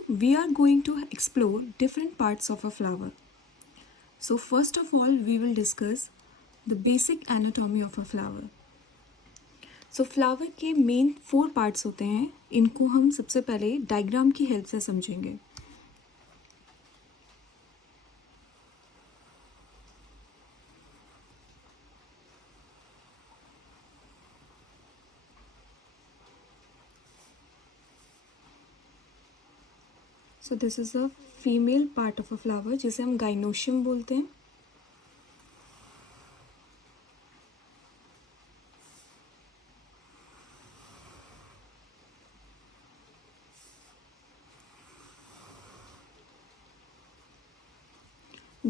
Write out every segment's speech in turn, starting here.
video, we are going to explore different parts of a flower. So first of all, we will discuss the basic anatomy of a flower. So flower के main 4 parts होते हैं. इनको हम सबसे पहले diagram की help से समझेंगे. So this is a female part of a flower जिसे हम गाइनोशियम बोलते हैं.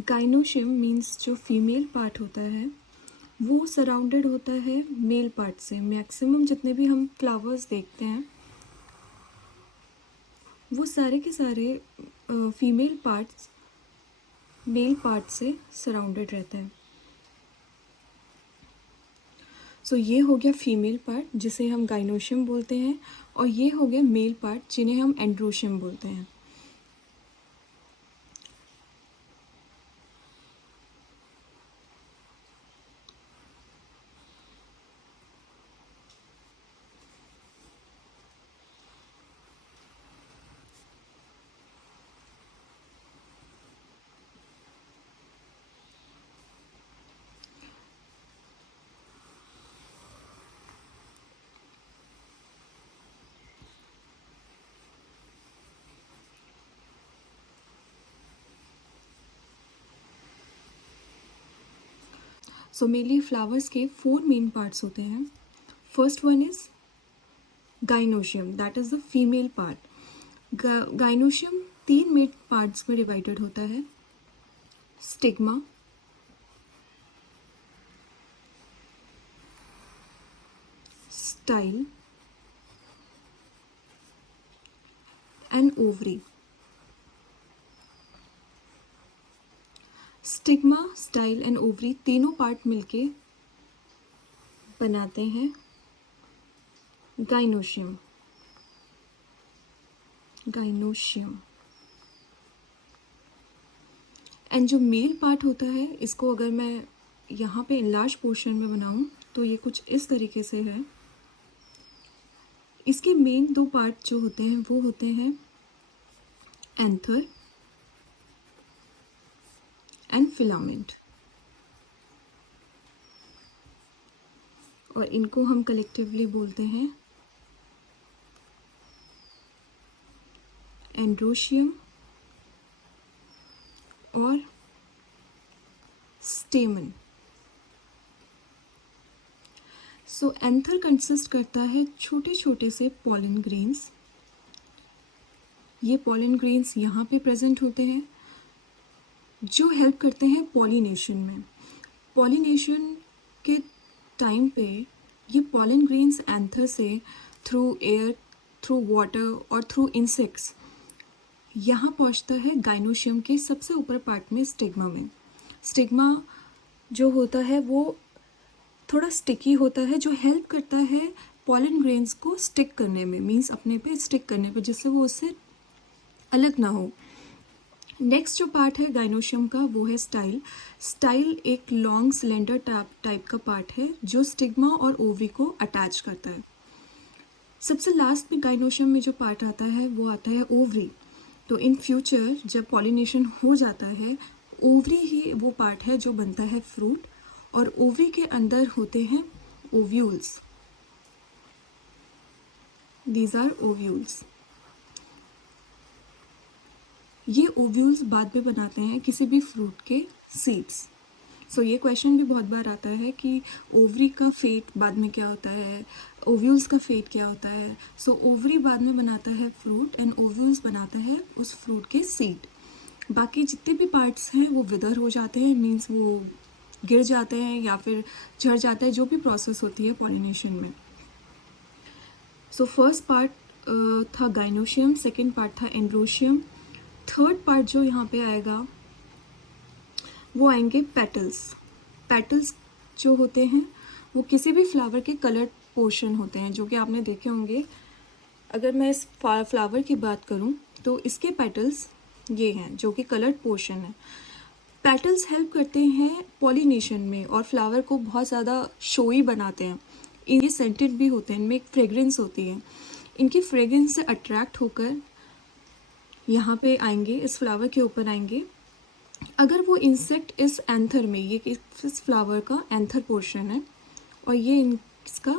गाइनोशियम मीन्स जो फीमेल पार्ट होता है वो सराउंडेड होता है मेल पार्ट से. मैक्सिमम जितने भी हम फ्लावर्स देखते हैं वो सारे के सारे फीमेल पार्ट्स मेल पार्ट से सराउंडेड रहते हैं. सो ये हो गया फीमेल पार्ट जिसे हम गाइनोशियम बोलते हैं, और ये हो गया मेल पार्ट जिन्हें हम एंड्रोशियम बोलते हैं. सो मेनली फ्लावर्स के 4 मेन पार्ट्स होते हैं. First one is gynoecium, that is the female part. Gynoecium 3 main parts में डिवाइडेड होता है. Stigma, style and ovary. Stigma, style and ovary तीनों पार्ट मिलके बनाते हैं गाइनोशियम. एंड जो मेल पार्ट होता है, इसको अगर मैं यहाँ पे लार्ज पोर्शन में बनाऊँ तो ये कुछ इस तरीके से है. इसके मेन 2 पार्ट जो होते हैं वो होते हैं एंथर एंड फिलामेंट, और इनको हम कलेक्टिवली बोलते हैं एंड्रोशियम और स्टेमन. सो एंथर कंसिस्ट करता है छोटे छोटे से पॉलन ग्रेन्स. ये पॉलन ग्रेन्स यहाँ पे प्रेजेंट होते हैं जो हेल्प करते हैं पॉलिनेशन में. पॉलिनेशन के टाइम पे ये पॉलन ग्रेन्स एंथर से थ्रू एयर, थ्रू वाटर और थ्रू इंसेक्ट्स यहाँ पहुँचता है गाइनोशियम के सबसे ऊपर पार्ट में, स्टिग्मा में. स्टिग्मा जो होता है वो थोड़ा स्टिकी होता है, जो हेल्प करता है पॉलन ग्रेन्स को स्टिक करने में, मीन्स अपने पे स्टिक करने पे, जिससे वो उससे अलग ना हो. नेक्स्ट जो पार्ट है गाइनोशियम का वो है स्टाइल. स्टाइल एक लॉन्ग सिलेंडर टाइप का पार्ट है जो स्टिग्मा और ओवरी को अटैच करता है. सबसे लास्ट में गाइनोशियम में जो पार्ट आता है वो आता है ओवरी. तो इन फ्यूचर जब पॉलिनेशन हो जाता है, ओवरी ही वो पार्ट है जो बनता है फ्रूट, और ओवरी के अंदर होते हैं ओव्यूल्स. These are ovules. ये ओव्यूल्स बाद में बनाते हैं किसी भी फ्रूट के सीड्स. सो ये क्वेश्चन भी बहुत बार आता है कि ओवरी का फेट बाद में क्या होता है, ओव्यूल्स का फेट क्या होता है. सो ओवरी बाद में बनाता है फ्रूट एंड ओव्यूल्स बनाता है उस फ्रूट के सीड. बाकी जितने भी पार्ट्स हैं वो विदर हो जाते हैं, मीन्स वो गिर जाते हैं या फिर झड़ जाता है, जो भी प्रोसेस होती है पॉलिनेशन में. सो फर्स्ट पार्ट था गाइनोशियम, सेकेंड पार्ट था एंड्रोशियम. थर्ड पार्ट जो यहाँ पे आएगा वो आएंगे पेटल्स. पेटल्स जो होते हैं वो किसी भी फ्लावर के कलर्ड पोर्शन होते हैं, जो कि आपने देखे होंगे. अगर मैं इस फ्लावर की बात करूँ तो इसके पेटल्स ये हैं जो कि कलर्ड पोर्शन है। पेटल्स हेल्प करते हैं पॉलिनेशन में और फ्लावर को बहुत ज़्यादा शोई बनाते हैं। ये सेंटेड भी होते हैं, इनमें एक फ्रेग्रेंस होती है। इनकी फ्रेग्रेंस से अट्रैक्ट होकर यहाँ पे आएंगे, इस फ्लावर के ऊपर आएंगे। अगर वो इंसेक्ट इस एंथर में, ये इस फ्लावर का एंथर पोर्शन है और ये इसका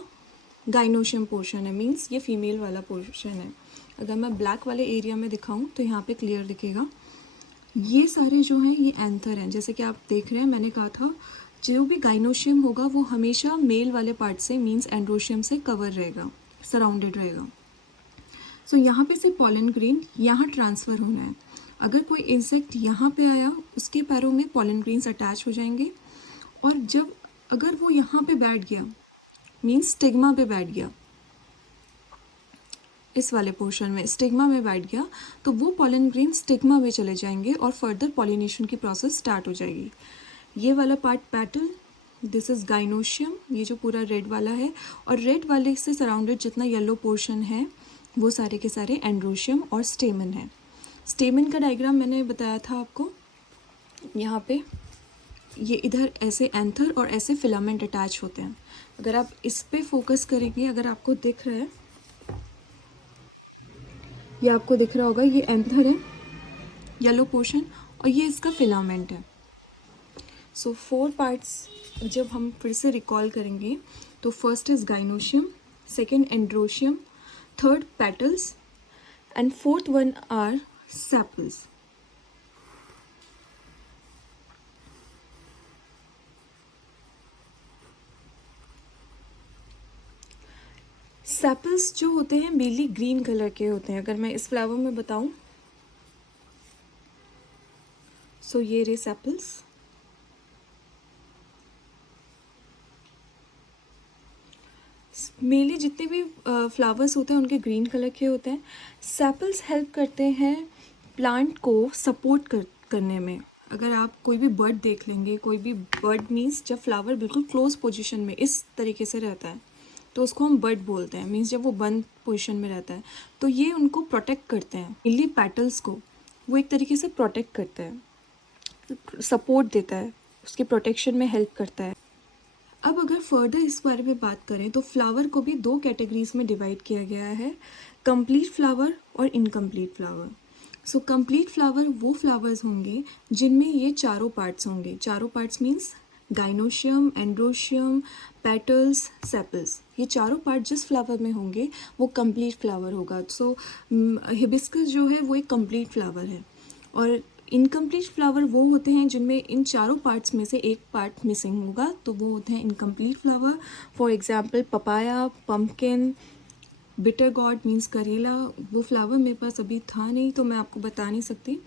गाइनोशियम पोर्शन है, मींस ये फीमेल वाला पोर्शन है। अगर मैं ब्लैक वाले एरिया में दिखाऊं तो यहाँ पे क्लियर दिखेगा। ये सारे जो हैं ये एंथर हैं, जैसे कि आप देख रहे हैं। मैंने कहा था जो भी गाइनोशियम होगा वो हमेशा मेल वाले पार्ट से, मींस एंड्रोशियम से कवर रहेगा, सराउंडेड रहेगा। सो यहाँ पे से पॉलन ग्रेन यहाँ ट्रांसफ़र होना है। अगर कोई इंसेक्ट यहाँ पे आया, उसके पैरों में पॉलन ग्रेन्स अटैच हो जाएंगे, और जब अगर वो यहाँ पे बैठ गया, मीन्स स्टिग्मा पे बैठ गया, इस वाले पोर्शन में स्टिग्मा में बैठ गया, तो वो पॉलन ग्रेन स्टिग्मा में चले जाएंगे और फर्दर पॉलिनेशन की प्रोसेस स्टार्ट हो जाएगी। ये वाला part petal, this is gynoecium, ये जो पूरा रेड वाला है, और रेड वाले से सराउंडेड जितना येलो पोर्शन है वो सारे के सारे एंड्रोशियम और स्टेमन है। स्टेमन का डायग्राम मैंने बताया था आपको। यहाँ पे ये इधर ऐसे एंथर और ऐसे फिलामेंट अटैच होते हैं। अगर आप इस पे फोकस करेंगे, अगर आपको दिख रहा है, ये आपको दिख रहा होगा, ये एंथर है येलो पोर्शन और ये इसका फिलामेंट है। सो 4 पार्ट्स जब हम फिर से रिकॉल करेंगे तो first is gynoecium, second androecium, third petals and fourth one are sepals. Sepals जो होते हैं मेनली ग्रीन कलर के होते हैं। अगर मैं इस फ्लावर में बताऊं, सो ये रे सेपल्स, मेनली जितने भी फ्लावर्स होते हैं उनके ग्रीन कलर के होते हैं। सेपल्स हेल्प करते हैं प्लांट को सपोर्ट करने में। अगर आप कोई भी बर्ड देख लेंगे, कोई भी बर्ड मीन्स जब फ्लावर बिल्कुल क्लोज पोजीशन में इस तरीके से रहता है तो उसको हम बर्ड बोलते हैं, मीन्स जब वो बंद पोजीशन में रहता है तो ये उनको प्रोटेक्ट करते हैं। मेनली पेटल्स को वो एक तरीके से प्रोटेक्ट करता है, सपोर्ट देता है, उसके प्रोटेक्शन में हेल्प करता है। अब अगर फर्दर इस बारे में बात करें तो फ्लावर को भी 2 कैटेगरीज में डिवाइड किया गया है, कंप्लीट फ्लावर और incomplete flower. So complete flower वो फ्लावर्स होंगे जिनमें ये चारों पार्ट्स होंगे। चारों parts means gynoecium, androecium, petals, sepals, ये चारों पार्ट जिस फ्लावर में होंगे वो कंप्लीट फ्लावर होगा। सो हिबिस्कस जो है वो एक कंप्लीट फ्लावर है, और इनकम्प्लीट फ्लावर वो होते हैं जिनमें इन चारों पार्ट्स में से एक पार्ट मिसिंग होगा, तो वो होते हैं incomplete flower. For example papaya, pumpkin, bitter gourd means करेला, वो फ्लावर मेरे पास अभी था नहीं तो मैं आपको बता नहीं सकती,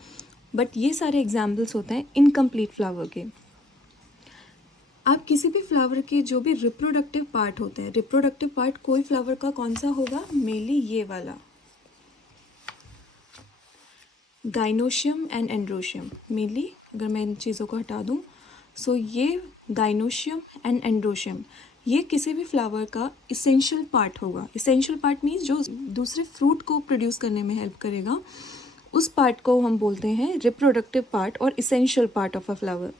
बट ये सारे एग्जाम्पल्स होते हैं इनकम्प्लीट फ्लावर के। आप किसी भी फ्लावर के जो भी रिप्रोडक्टिव पार्ट होते हैं, रिप्रोडक्टिव पार्ट कोई फ्लावर का कौन सा होगा, मेनली ये वाला गाइनोशियम एंड एंड्रोशियम। मेनली अगर मैं इन चीज़ों को हटा दूँ, सो ये गाइनोशियम एंड एंड्रोशियम ये किसी भी फ्लावर का इसेंशियल पार्ट होगा। इसेंशियल पार्ट मीन्स जो दूसरे फ्रूट को प्रोड्यूस करने में हेल्प करेगा, उस पार्ट को हम बोलते हैं रिप्रोडक्टिव पार्ट और essential part of a flower.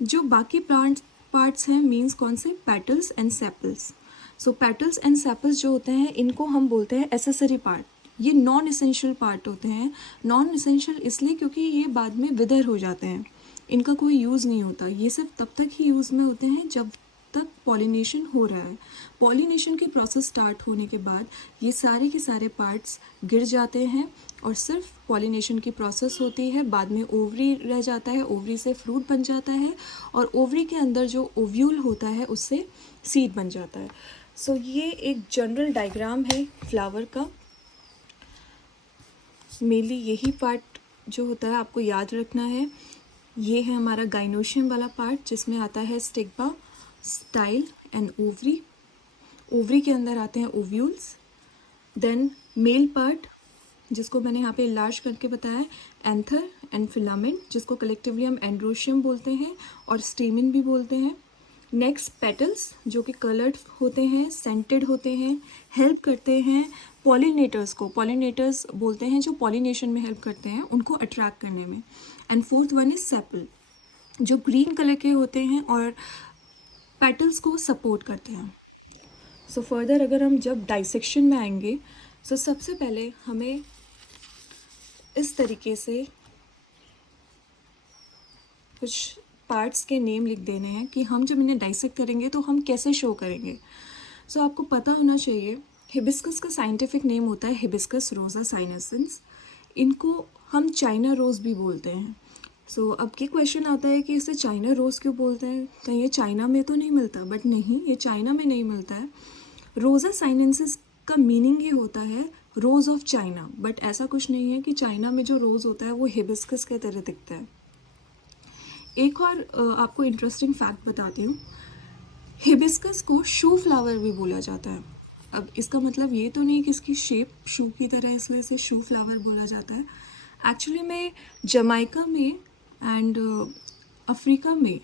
जो बाकी पार्ट्स हैं मीन्स कौन से, petals and sepals. So petals and sepals जो होते हैं इनको हम बोलते हैं एसेसरी पार्ट। ये नॉन इसेंशियल पार्ट होते हैं। नॉन इसेंशियल इसलिए क्योंकि ये बाद में विदर हो जाते हैं, इनका कोई यूज़ नहीं होता। ये सब तब तक ही यूज़ में होते हैं जब तक पॉलिनेशन हो रहा है। पॉलिनेशन की प्रोसेस स्टार्ट होने के बाद ये सारे के सारे पार्ट्स गिर जाते हैं और सिर्फ पॉलिनेशन की प्रोसेस होती है। बाद में ओवरी रह जाता है, ओवरी से फ्रूट बन जाता है और ओवरी के अंदर जो ओव्यूल होता है उससे सीड बन जाता है। सो ये एक जनरल डायग्राम है फ्लावर का। मेनली यही पार्ट जो होता है आपको याद रखना है। ये है हमारा गाइनोशियम वाला पार्ट जिसमें आता है stigma, style and ovary. Ovary के अंदर आते हैं ओव्यूल्स। देन मेल पार्ट जिसको मैंने यहाँ पे इलाज करके बताया, एंथर एंड फिलामेंट जिसको कलेक्टिवली हम एंड्रोशियम बोलते हैं और स्टेमिन भी बोलते हैं। नेक्स्ट पेटल्स जो कि कलर्ड होते हैं, सेंटेड होते हैं, हेल्प करते हैं पॉलिनेटर्स को, पॉलिनेटर्स बोलते हैं जो पॉलिनेशन में हेल्प करते हैं उनको अट्रैक्ट करने में। And fourth one is sepal जो ग्रीन कलर के होते हैं और पेटल्स को सपोर्ट करते हैं। सो फर्दर अगर हम जब डाइसेक्शन में आएंगे, सो सबसे पहले हमें इस तरीके से कुछ पार्ट्स के नेम लिख देने हैं कि हम जब इन्हें डाइसेक्ट करेंगे तो हम कैसे शो करेंगे। सो आपको पता होना चाहिए हिबिस्कस का साइंटिफिक नेम होता है हिबिस्कस रोजा साइनेंसिस। इनको हम चाइना रोज़ भी बोलते हैं। सो अब ये क्वेश्चन आता है कि इसे चाइना रोज़ क्यों बोलते हैं, कहीं ये चाइना में तो नहीं मिलता? बट नहीं, ये चाइना में नहीं मिलता है। रोजा साइनेंसिस का मीनिंग ये होता है रोज़ ऑफ चाइना, बट ऐसा कुछ नहीं है कि चाइना में जो रोज़ होता है वो हिबिस्कस के तरह दिखता है। एक और आपको इंटरेस्टिंग फैक्ट बताती हूँ, हिबिस्कस को शू फ्लावर भी बोला जाता है। अब इसका मतलब ये तो नहीं कि इसकी शेप शू की तरह है इसलिए इसे शू फ्लावर बोला जाता है। एक्चुअली में जमाइका में एंड अफ्रीका में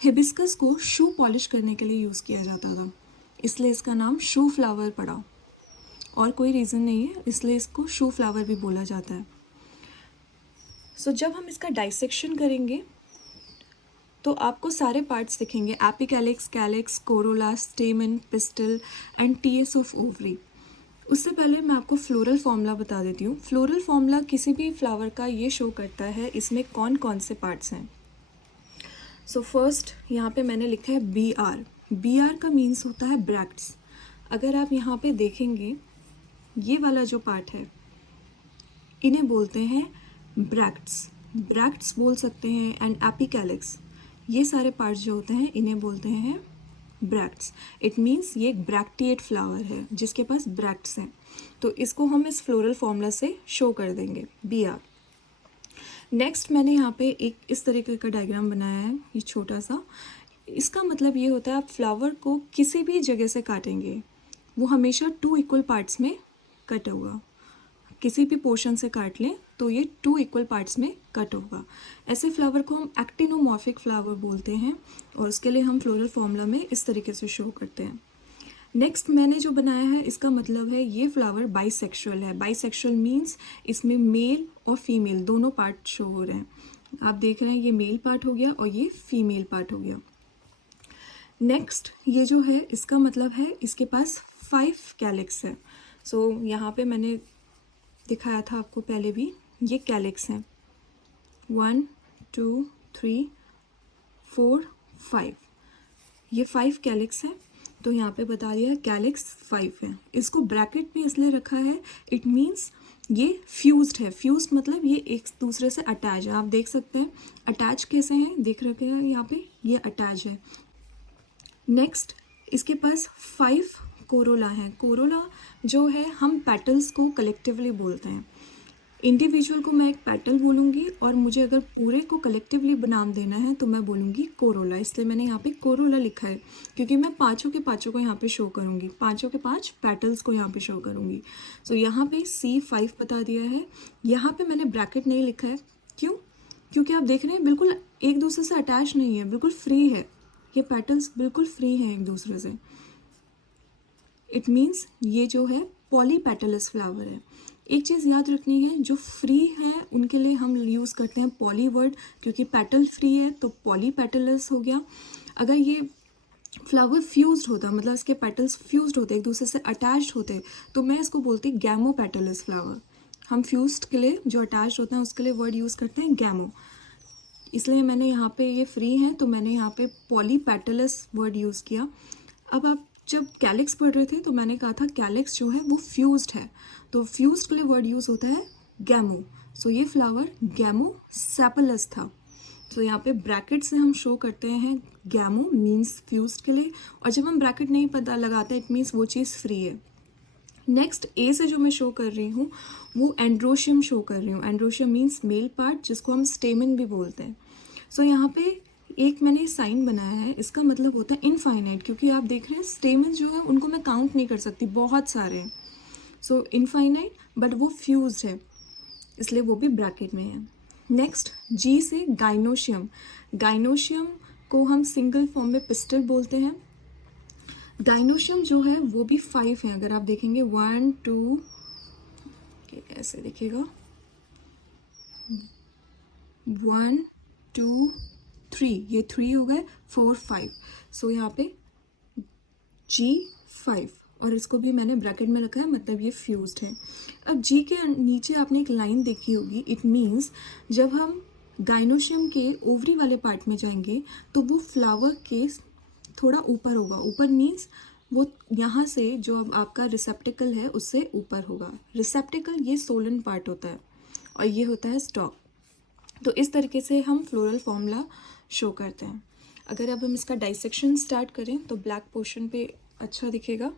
हिबिस्कस को शू पॉलिश करने के लिए यूज़ किया जाता था, इसलिए इसका नाम शू फ्लावर पड़ा, और कोई रीज़न नहीं है, इसलिए इसको शू फ्लावर भी बोला जाता है। सो जब हम इसका डाइसेक्शन करेंगे तो आपको सारे पार्ट्स दिखेंगे, epicalyx, calyx, corolla, stamen, pistil and TS of ovary. उससे पहले मैं आपको फ्लोरल फॉर्मूला बता देती हूँ। फ्लोरल फॉर्मूला किसी भी फ्लावर का ये शो करता है इसमें कौन कौन से पार्ट्स हैं। सो फर्स्ट यहाँ पे मैंने लिखा है बी आर। बी आर का मीन्स होता है ब्रैक्ट्स। अगर आप यहाँ पे देखेंगे ये वाला जो पार्ट है इन्हें बोलते हैं ब्रैक्ट्स, ब्रैक्ट्स बोल सकते हैं। एंड एपिकैलिक्स, ये सारे पार्ट्स जो होते हैं इन्हें बोलते हैं ब्रैक्ट्स। इट मीन्स ये एक ब्रैक्टिएट फ्लावर है जिसके पास ब्रैक्ट्स हैं, तो इसको हम इस फ्लोरल फॉर्मूला से शो कर देंगे बी आर। नेक्स्ट मैंने यहाँ पे एक इस तरीके का डायग्राम बनाया है, ये छोटा सा। इसका मतलब ये होता है आप फ्लावर को किसी भी जगह से काटेंगे वो हमेशा 2 इक्वल पार्ट्स में कट होगा। किसी भी पोर्शन से काट लें तो ये 2 इक्वल पार्ट्स में कट होगा। ऐसे फ्लावर को हम एक्टिनोमॉर्फिक फ्लावर बोलते हैं और उसके लिए हम फ्लोरल फॉर्मूला में इस तरीके से शो करते हैं। नेक्स्ट मैंने जो बनाया है इसका मतलब है ये फ्लावर बाइसेक्सुअल है। बाइसेक्सुअल मीन्स इसमें मेल और फीमेल दोनों पार्ट शो हो रहे हैं। आप देख रहे हैं ये मेल पार्ट हो गया और ये फीमेल पार्ट हो गया। नेक्स्ट ये जो है इसका मतलब है इसके पास 5 कैलिक्स है। सो यहाँ पे मैंने दिखाया था आपको पहले भी, ये कैलिक्स हैं 1 2 3 4 5, ये 5 कैलिक्स हैं। तो यहाँ पे बता दिया कैलिक्स 5 है। इसको ब्रैकेट में इसलिए रखा है, इट मीन्स ये फ्यूज्ड है। फ्यूज्ड मतलब ये एक दूसरे से अटैच है। आप देख सकते हैं अटैच कैसे हैं, देख रखे हैं यहाँ पे, ये अटैच है। नेक्स्ट इसके पास 5 कोरोला हैं। कोरोला जो है हम पेटल्स को कलेक्टिवली बोलते हैं। इंडिविजुअल को मैं एक पेटल बोलूँगी और मुझे अगर पूरे को कलेक्टिवली नाम देना है तो मैं बोलूँगी कोरोला, इसलिए मैंने यहाँ पे कोरोला लिखा है क्योंकि मैं पाँचों के पाँचों को यहाँ पे शो करूँगी, पाँचों के 5 पेटल्स को यहाँ पे शो करूँगी। सो यहाँ पे C5 बता दिया है। यहाँ पे मैंने ब्रैकेट नहीं लिखा है, क्यों? क्योंकि आप देख रहे हैं बिल्कुल एक दूसरे से अटैच नहीं है, बिल्कुल फ्री है, ये पेटल्स बिल्कुल फ्री हैं एक दूसरे से। इट मीन्स ये जो है पॉलीपेटलस फ्लावर है। एक चीज़ याद रखनी है, जो फ्री है उनके लिए हम यूज़ करते हैं पॉली वर्ड, क्योंकि पेटल फ्री है तो पॉलीपेटलस हो गया। अगर ये फ्लावर फ्यूज्ड होता, मतलब इसके पेटल्स फ्यूज्ड होते, एक दूसरे से अटैच्ड होते, तो मैं इसको बोलती गैमोपेटलस फ्लावर। हम फ्यूज्ड के लिए जो अटैच्ड होते हैं उसके लिए वर्ड यूज़ करते हैं गैमो, इसलिए मैंने यहाँ पे ये फ्री हैं तो मैंने यहाँ पे पॉलीपेटलस वर्ड यूज़ किया। अब आप जब कैलिक्स पढ़ रहे थे तो मैंने कहा था कैलिक्स जो है वो फ्यूज्ड है, तो फ्यूज्ड के लिए वर्ड यूज़ होता है गैमो। सो ये फ्लावर गैमो सेपलस था। तो यहाँ पे ब्रैकेट से हम शो करते हैं गैमो मीन्स फ्यूज्ड के लिए, और जब हम ब्रैकेट नहीं पता लगाते इट मीन्स वो चीज़ फ्री है। नेक्स्ट ए से जो मैं शो कर रही हूँ वो एंड्रोशियम शो कर रही हूँ। एंड्रोशियम मीन्स मेल पार्ट जिसको हम स्टेमन भी बोलते हैं। सो यहाँ पे एक मैंने साइन बनाया है, इसका मतलब होता है इनफाइनाइट, क्योंकि आप देख रहे हैं स्टेमन जो है उनको मैं काउंट नहीं कर सकती, बहुत सारे हैं। सो इनफाइनाइट, बट वो फ्यूज्ड है इसलिए वो भी ब्रैकेट में है। नेक्स्ट जी से गाइनोशियम। गाइनोशियम को हम सिंगल फॉर्म में पिस्टल बोलते हैं। गाइनोशियम जो है वो भी 5 हैं, अगर आप देखेंगे 1 2, ऐसे देखिएगा 1 2 3, ये 3 हो गए, 4 5। सो यहाँ पे G5, और इसको भी मैंने ब्रैकेट में रखा है, मतलब ये फ्यूज्ड है। अब G के नीचे आपने एक लाइन देखी होगी, इट मीन्स जब हम गाइनोशियम के ओवरी वाले पार्ट में जाएंगे तो वो फ्लावर के थोड़ा ऊपर होगा। ऊपर मीन्स वो यहाँ से जो अब आपका रिसेप्टिकल है उससे ऊपर होगा। रिसेप्टिकल ये सोलन पार्ट होता है और ये होता है स्टॉक। तो इस तरीके से हम फ्लोरल फॉर्मूला शो करते हैं। अगर अब हम इसका डाइसेक्शन स्टार्ट करें तो ब्लैक पोर्शन पे अच्छा दिखेगा।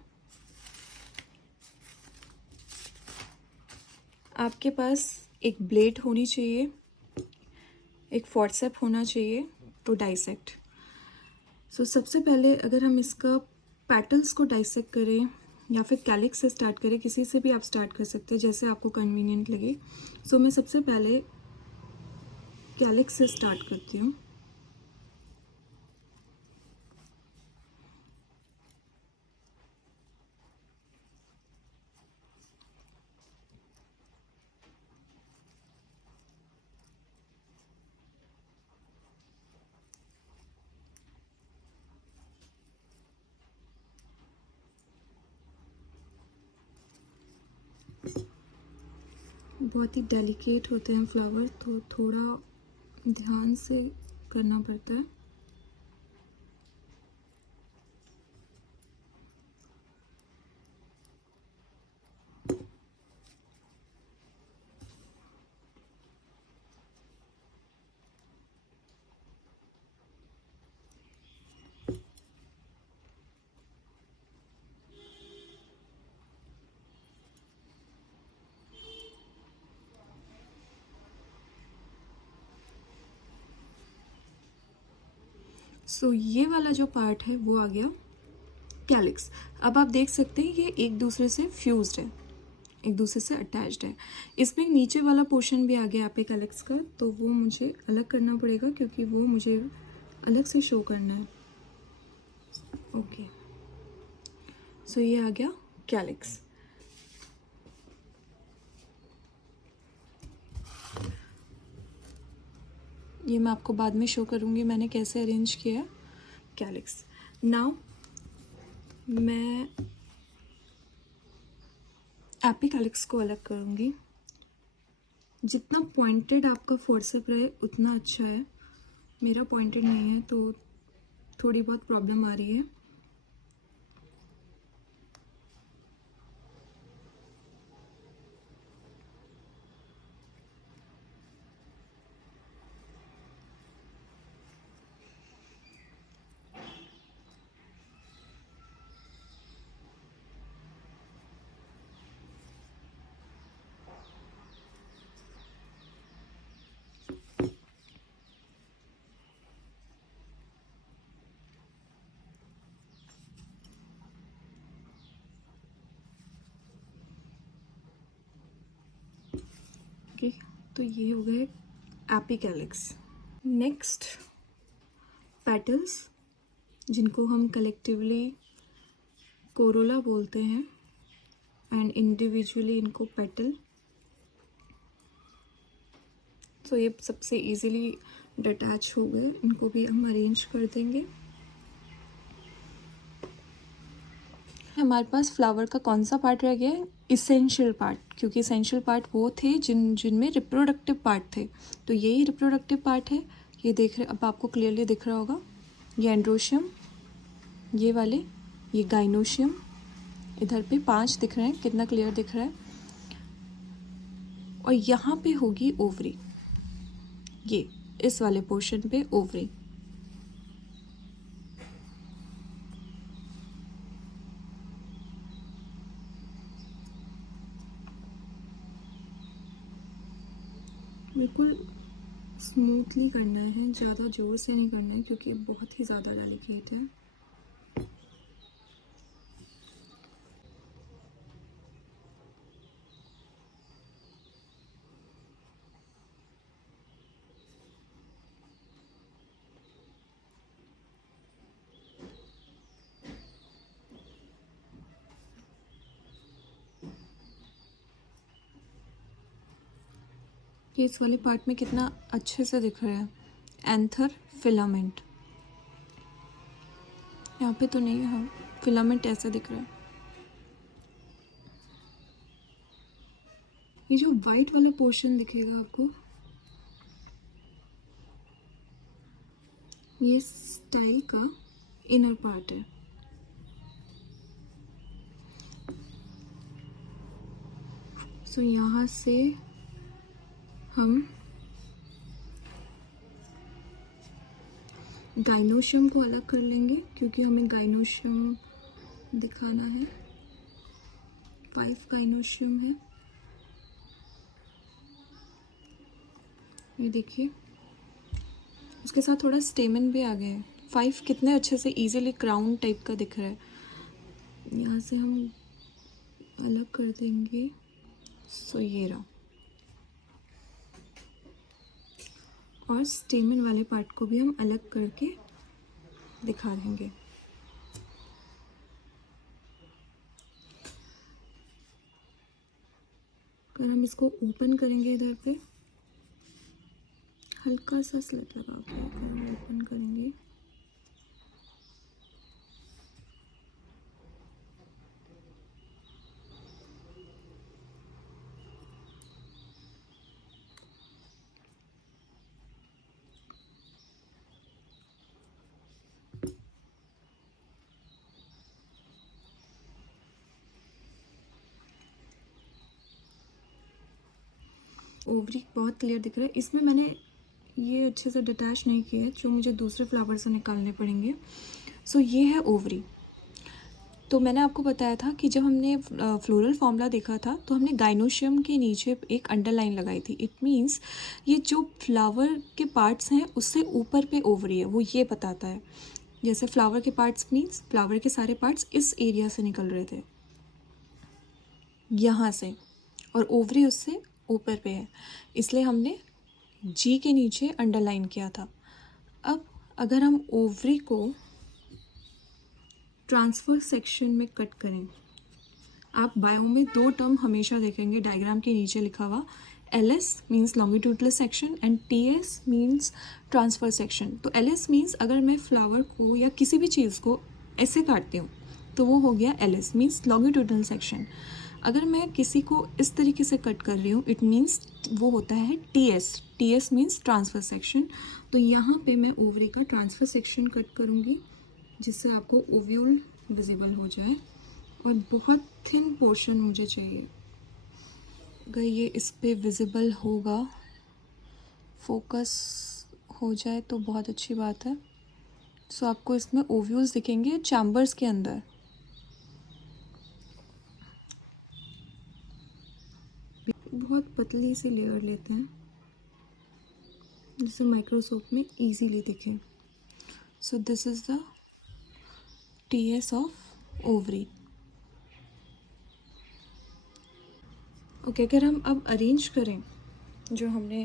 आपके पास एक ब्लेड होनी चाहिए, एक फॉर्सेप होना चाहिए टू डाइसेक्ट। सो सबसे पहले अगर हम इसका पेटल्स को डाइसेक्ट करें या फिर कैलिक्स से स्टार्ट करें, किसी से भी आप स्टार्ट कर सकते हैं जैसे आपको कन्वीनियंट लगे। सो मैं सबसे पहले कैलिक्स से स्टार्ट करती हूँ। बहुत ही डेलिकेट होते हैं फ्लावर, तो थोड़ा ध्यान से करना पड़ता है। सो ये वाला जो पार्ट है वो आ गया कैलिक्स। अब आप देख सकते हैं ये एक दूसरे से फ्यूज्ड है, एक दूसरे से अटैच्ड है। इसमें नीचे वाला पोर्शन भी आ गया एपिकैलिक्स का, तो वो मुझे अलग करना पड़ेगा क्योंकि वो मुझे अलग से शो करना है। ओके, सो ये आ गया कैलिक्स। ये मैं आपको बाद में शो करूँगी मैंने कैसे अरेंज किया है कैलिक्स। नाउ मैं एपिकैलिक्स को अलग करूँगी। जितना पॉइंटेड आपका फोर्सेप रहे उतना अच्छा है। मेरा पॉइंटेड नहीं है तो थोड़ी बहुत प्रॉब्लम आ रही है। ओके, तो ये हो गए एपिकैलिक्स। नेक्स्ट पेटल्स, जिनको हम कलेक्टिवली कोरोला बोलते हैं एंड इंडिविजुअली इनको पेटल। तो ये सबसे इजीली डिटैच हो गए, इनको भी हम अरेंज कर देंगे। हमारे पास फ्लावर का कौन सा पार्ट रह गया है? इसेंशियल पार्ट, क्योंकि इसेंशियल पार्ट वो थे जिनमें रिप्रोडक्टिव पार्ट थे, तो यही रिप्रोडक्टिव पार्ट है। ये देख रहे, अब आपको क्लियरली दिख रहा होगा, ये एंड्रोशियम, ये वाले, ये गाइनोशियम, इधर पे 5 दिख रहे हैं, कितना क्लियर दिख रहा है। और यहाँ पे होगी ओवरी, ये इस वाले पोर्शन पे ओवरी। बिल्कुल स्मूथली करना है, ज़्यादा ज़ोर से नहीं करना है क्योंकि बहुत ही ज़्यादा डेलिकेट है। ये इस वाले पार्ट में कितना अच्छे से दिख रहा है, एंथर फिलामेंट। यहाँ पे तो नहीं है, हाँ फिलामेंट ऐसा दिख रहा है। ये जो वाइट वाला पोर्शन दिखेगा आपको, ये स्टाइल का इनर पार्ट है। सो यहाँ से हम गाइनोशियम को अलग कर लेंगे, क्योंकि हमें गाइनोशियम दिखाना है। 5 गाइनोशियम है, ये देखिए। उसके साथ थोड़ा स्टेमन भी आ गया है। 5 कितने अच्छे से इजीली क्राउन टाइप का दिख रहा है। यहाँ से हम अलग कर देंगे। सो ये रहा, और स्टेमन वाले पार्ट को भी हम अलग करके दिखा देंगे। अगर हम इसको ओपन करेंगे, इधर पे हल्का सा स्लिट लगा के अगर हम ओपन करेंगे, ओवरी बहुत क्लियर दिख रहा है। इसमें मैंने ये अच्छे से डिटैच नहीं किया है, जो मुझे दूसरे फ्लावर से निकालने पड़ेंगे। सो ये है ओवरी। तो मैंने आपको बताया था कि जब हमने फ्लोरल फॉर्मूला देखा था, तो हमने गाइनोशियम के नीचे एक अंडरलाइन लगाई थी। इट मीन्स ये जो फ्लावर के पार्ट्स हैं उससे ऊपर पे ओवरी है, वो ये बताता है। जैसे फ्लावर के पार्ट्स मीन्स फ्लावर के सारे पार्ट्स इस एरिया से निकल रहे थे, यहाँ से, और ओवरी उससे ऊपर पे है, इसलिए हमने जी के नीचे अंडरलाइन किया था। अब अगर हम ओवरी को ट्रांसफर सेक्शन में कट करें, आप बायो में 2 टर्म हमेशा देखेंगे डायग्राम के नीचे लिखा हुआ, LS means longitudinal section and TS means transfer section. तो LS मीन्स अगर मैं फ्लावर को या किसी भी चीज़ को ऐसे काटती हूँ तो वो हो गया LS मीन्स लॉन्गिट्यूडल सेक्शन। अगर मैं किसी को इस तरीके से कट कर रही हूँ, इट मीन्स वो होता है TS मीन्स ट्रांसफर सेक्शन। तो यहाँ पे मैं ओवरी का ट्रांसफर सेक्शन कट करूँगी, जिससे आपको ओव्यूल विजिबल हो जाए, और बहुत थिन पोर्शन मुझे चाहिए। अगर ये इस पे विजिबल होगा, फोकस हो जाए तो बहुत अच्छी बात है। सो आपको इसमें ओव्यूल्स दिखेंगे चैम्बर्स के अंदर। बहुत पतली सी लेयर लेते हैं जिससे माइक्रोस्कोप में इजीली दिखे। So this is the TS of ovary. Okay, अगर हम अब अरेंज करें, जो हमने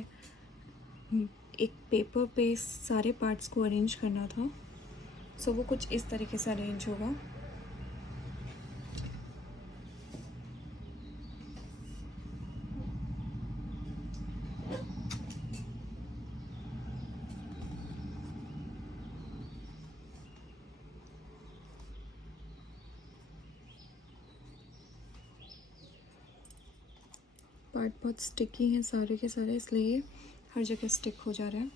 एक पेपर पे सारे पार्ट्स को अरेंज करना था, सो वो कुछ इस तरीके से अरेंज होगा। पार्ट बहुत स्टिकी हैं सारे के सारे, इसलिए हर जगह स्टिक हो जा रहे हैं।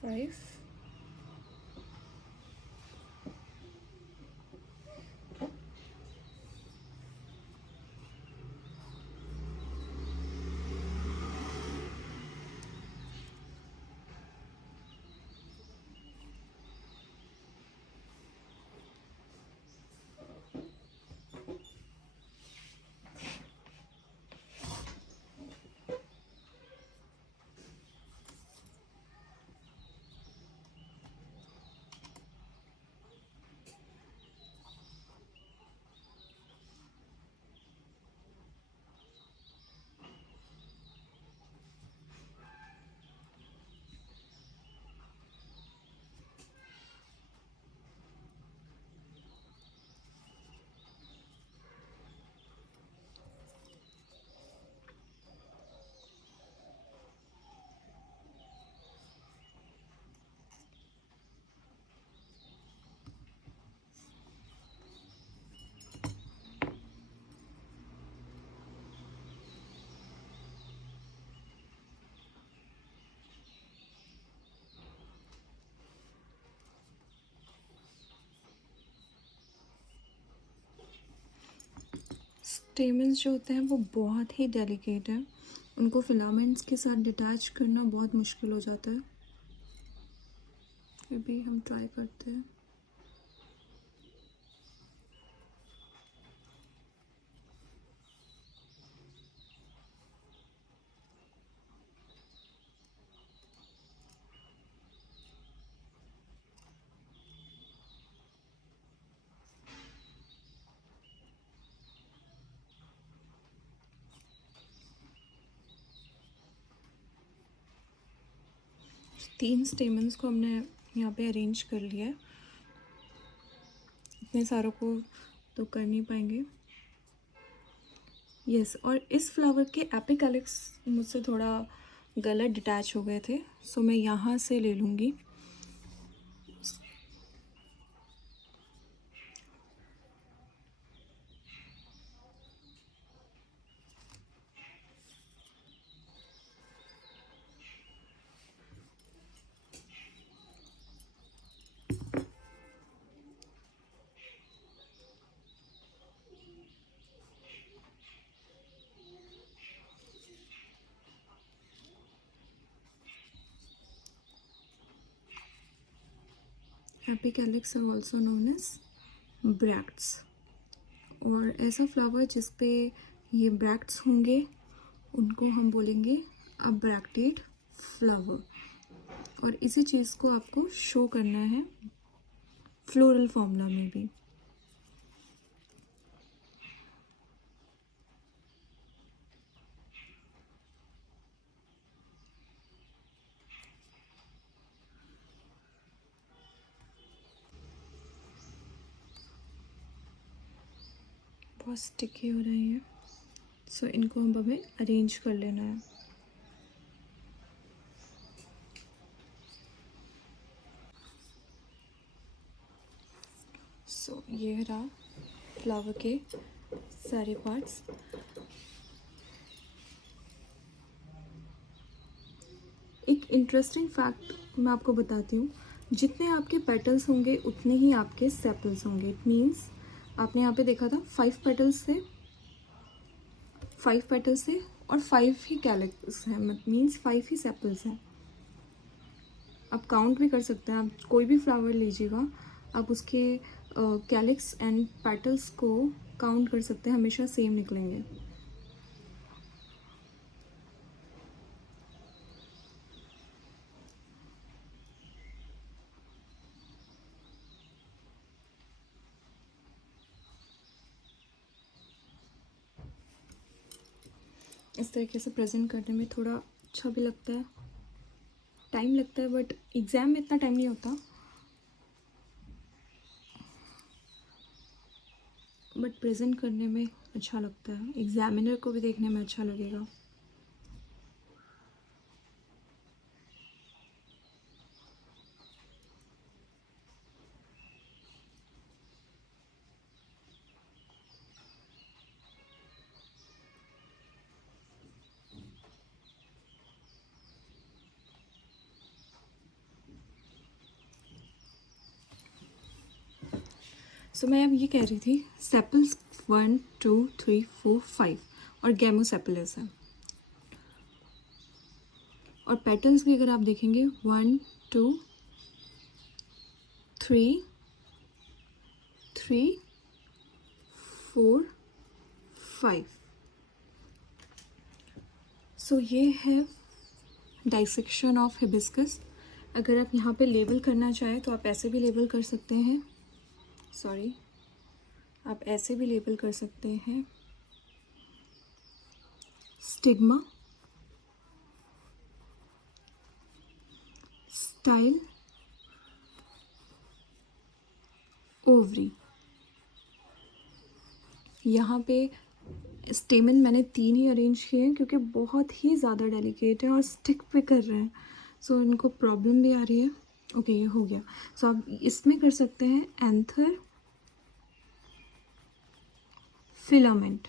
फाइव, स्टेमन्स जो होते हैं वो बहुत ही डेलिकेट हैं, उनको फिलामेंट्स के साथ डिटैच करना बहुत मुश्किल हो जाता है। अभी हम ट्राई करते हैं। तीन स्टेमन्स को हमने यहाँ पे अरेंज कर लिया है। इतने सारों को तो कर नहीं पाएंगे। यस, और इस फ्लावर के एपिकैलिक्स मुझसे थोड़ा गलत डिटैच हो गए थे, सो मैं यहाँ से ले लूँगी। Epicalyx are also known as bracts, और ऐसा फ्लावर जिस पे ये ब्रैक्ट्स होंगे उनको हम बोलेंगे अ ब्रैक्टेड फ्लावर। और इसी चीज़ को आपको शो करना है फ्लोरल फॉर्मूला में भी। बहुत स्टिकी हो रही है, सो इनको हम हमें अरेंज कर लेना है। सो ये रहा फ्लावर के सारे पार्ट्स। एक इंटरेस्टिंग फैक्ट मैं आपको बताती हूँ, जितने आपके पेटल्स होंगे उतने ही आपके सेपल्स होंगे। इट मीन्स आपने यहाँ पे देखा था 5 पेटल्स थे, 5 पेटल्स थे और 5 ही कैलिक्स हैं, मीन्स 5 ही सेपल्स हैं। आप काउंट भी कर सकते हैं, आप कोई भी फ्लावर लीजिएगा, आप उसके कैलिक्स एंड पेटल्स को काउंट कर सकते हैं, हमेशा सेम निकलेंगे। इस तरीके से प्रेजेंट करने में थोड़ा अच्छा भी लगता है, टाइम लगता है, बट एग्ज़ाम में इतना टाइम नहीं होता, बट प्रेजेंट करने में अच्छा लगता है, एग्जामिनर को भी देखने में अच्छा लगेगा। सो मैं अब ये कह रही थी, सेपल्स 1 2 3 4 5 और गैमोसेपलस है। और पेटल्स भी अगर आप देखेंगे 1 2 3 3 4 5। सो ये है डाइसेक्शन ऑफ हिबिस्कस। अगर आप यहाँ पे लेबल करना चाहें तो आप ऐसे भी लेबल कर सकते हैं, सॉरी, आप ऐसे भी लेबल कर सकते हैं, स्टिग्मा, स्टाइल, ओवरी। यहाँ पे स्टेमन मैंने 3 ही अरेंज किए हैं क्योंकि बहुत ही ज़्यादा डेलिकेट है और स्टिक पे कर रहे हैं, सो इनको प्रॉब्लम भी आ रही है। ओके, ये हो गया। सो आप इसमें कर सकते हैं एंथर, फिलामेंट।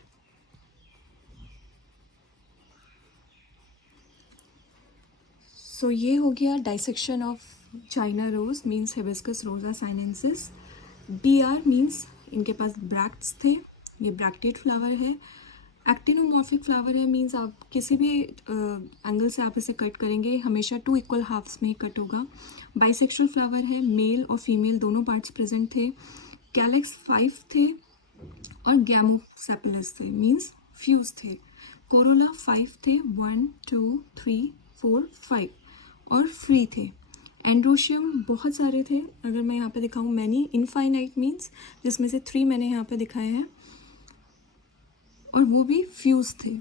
सो ये हो गया dissection of China rose, means hibiscus rosa sinensis. BR means इनके पास ब्रैक्ट्स थे, ये ब्रैक्टेड फ्लावर है। एक्टिनोमॉर्फिक फ्लावर है, मीन्स आप किसी भी एंगल से आप इसे कट करेंगे हमेशा 2 इक्वल हाफ्स में ही कट होगा। बाइसेक्सुअल फ्लावर है, मेल और फीमेल दोनों पार्ट्स प्रेजेंट थे। कैलेक्स 5 थे और गैमोसेपलस थे, मीन्स फ्यूज थे। कोरोला 5 थे, 1 2 3 4 5 और फ्री थे। एंड्रोशियम बहुत सारे थे, अगर मैं यहाँ पे दिखाऊँ मैनी इनफाइनाइट मीन्स, जिसमें से 3 मैंने यहाँ पे दिखाए हैं और वो भी फ्यूज थे।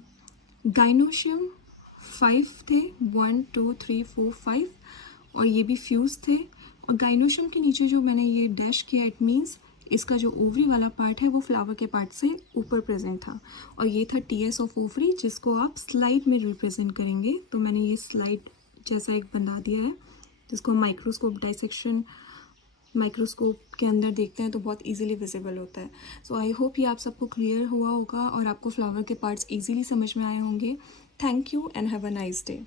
गाइनोशियम 5 थे, 1 2 3 4 5 और ये भी फ्यूज थे। और गाइनोशियम के नीचे जो मैंने ये डैश किया, इट मीन्स इसका जो ओवरी वाला पार्ट है वो फ्लावर के पार्ट से ऊपर प्रेजेंट था। और ये था टीएस ऑफ ओवरी, जिसको आप स्लाइड में रिप्रेजेंट करेंगे। तो मैंने ये स्लाइड जैसा एक बना दिया है, जिसको माइक्रोस्कोप डाइसेक्शन माइक्रोस्कोप के अंदर देखते हैं तो बहुत इजीली विजिबल होता है। सो आई होप ये आप सबको क्लियर हुआ होगा और आपको फ्लावर के पार्ट्स इजीली समझ में आए होंगे। Thank you and have a nice day.